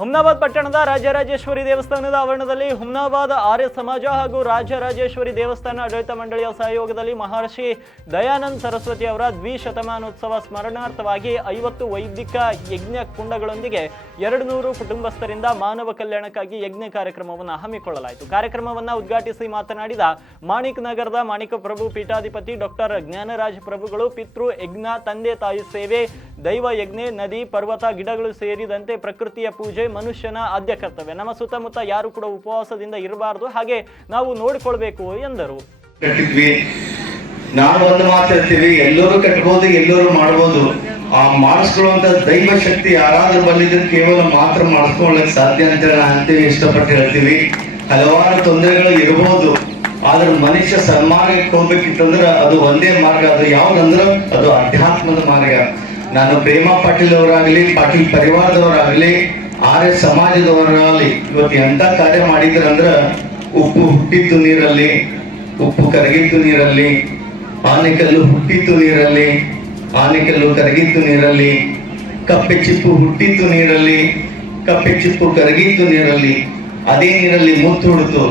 ಹುಮ್ನಾಬಾದ್ ಪಟ್ಟಣದ ರಾಜರಾಜೇಶ್ವರಿ ದೇವಸ್ಥಾನದ ಆವರಣದಲ್ಲಿ ಹುಮ್ನಾಬಾದ್ ಆರ್ಯ ಸಮಾಜ ಹಾಗೂ ರಾಜರಾಜೇಶ್ವರಿ ದೇವಸ್ಥಾನ ಆಡಳಿತ ಮಂಡಳಿಯ ಸಹಯೋಗದಲ್ಲಿ ಮಹರ್ಷಿ ದಯಾನಂದ ಸರಸ್ವತಿ ಅವರ ದ್ವಿಶತಮಾನೋತ್ಸವ ಸ್ಮರಣಾರ್ಥವಾಗಿ 50 ವೈದಿಕ ಯಜ್ಞ ಕುಂಡಗಳೊಂದಿಗೆ 200 ಕುಟುಂಬಸ್ಥರಿಂದ ಮಾನವ ಕಲ್ಯಾಣಕ್ಕಾಗಿ ಯಜ್ಞ ಕಾರ್ಯಕ್ರಮವನ್ನು ಹಮ್ಮಿಕೊಳ್ಳಲಾಯಿತು. ಕಾರ್ಯಕ್ರಮವನ್ನು ಉದ್ಘಾಟಿಸಿ ಮಾತನಾಡಿದ ಮಾಣಿಕ್ ನಗರದ ಮಾಣಿಕ ಪ್ರಭು ಪೀಠಾಧಿಪತಿ ಡಾಕ್ಟರ್ ಜ್ಞಾನರಾಜ್ ಪ್ರಭುಗಳು ಪಿತೃ ಯಜ್ಞ, ತಂದೆ ತಾಯಿ ಸೇವೆ, ದೈವ ಯಜ್ಞ, ನದಿ ಪರ್ವತ ಗಿಡಗಳು ಸೇರಿದಂತೆ ಪ್ರಕೃತಿಯ ಪೂಜೆ ಮನುಷ್ಯನ ಆದ್ಯ ಕರ್ತವ್ಯ. ನಮ್ಮ ಸುತ್ತಮುತ್ತ ಯಾರು ಕೂಡ ಉಪವಾಸದಿಂದ ಇರಬಾರದು, ಹಾಗೆ ನಾವು ನೋಡಿಕೊಳ್ಬೇಕು ಎಂದರು. ನಾವು ಒಂದು ಮಾತಾಡ್ತೀವಿ, ಎಲ್ಲರೂ ಕಟ್ಬೋದು, ಎಲ್ಲರೂ ಮಾಡ್ಬೋದು. ಆ ಮಾಡಿಸ್ಕೊಳ್ಳುವಂತ ದೈವ ಶಕ್ತಿ ಯಾರಾದ್ರೂ ಬಂದಿದ್ರೆ ಕೇವಲ ಮಾತ್ರ ಮಾಡಿಸ್ಕೊಳ್ಳಕ್ ಸಾಧ್ಯ ಅಂತ ಅಂತೀವಿ, ಇಷ್ಟಪಟ್ಟು ಹೇಳ್ತೀವಿ. ಹಲವಾರು ತೊಂದರೆಗಳು ಇರಬಹುದು, ಆದ್ರೆ ಮನುಷ್ಯ ಸನ್ಮಾರ್ಗಕ್ಕೆ ಹೋಗ್ಬೇಕಿತ್ತಂದ್ರೆ ಅದು ಒಂದೇ ಮಾರ್ಗ. ಅದು ಯಾವ್ದಂದ್ರೆ ಅದು ಅಧ್ಯಾತ್ಮದ ಮಾರ್ಗ. ನಾನು ಪ್ರೇಮ ಪಾಟೀಲ್ ಅವರಾಗ್ಲಿ, ಪಾಟೀಲ್ ಪರಿವಾರದವರಾಗ್ಲಿ, ಆರ್ಯ ಸಮಾಜದವರಾಗಲಿ ಇವತ್ತು ಎಂತ ಕಾರ್ಯ ಮಾಡಿದ್ರಂದ್ರ ಉಪ್ಪು ಹುಟ್ಟಿದ್ದು ನೀರಲ್ಲಿ, ಉಪ್ಪು ಕರಗಿದ್ದು ನೀರಲ್ಲಿ, ಆನೆಕಲ್ಲು ಹುಟ್ಟಿದ್ದು ನೀರಲ್ಲಿ, ಆನೆಕಲ್ಲು ಕರಗಿದ್ದು ನೀರಲ್ಲಿ, ಕಪ್ಪೆ ಚಿಪ್ಪು ಹುಟ್ಟಿದ್ದು ನೀರಲ್ಲಿ, ಕಪ್ಪೆ ಚಿಪ್ಪು ಕರಗಿದ್ದು ನೀರಲ್ಲಿ, ಅದೇ ನೀರಲ್ಲಿ ಮುತ್ತು ಹುಡ್ತು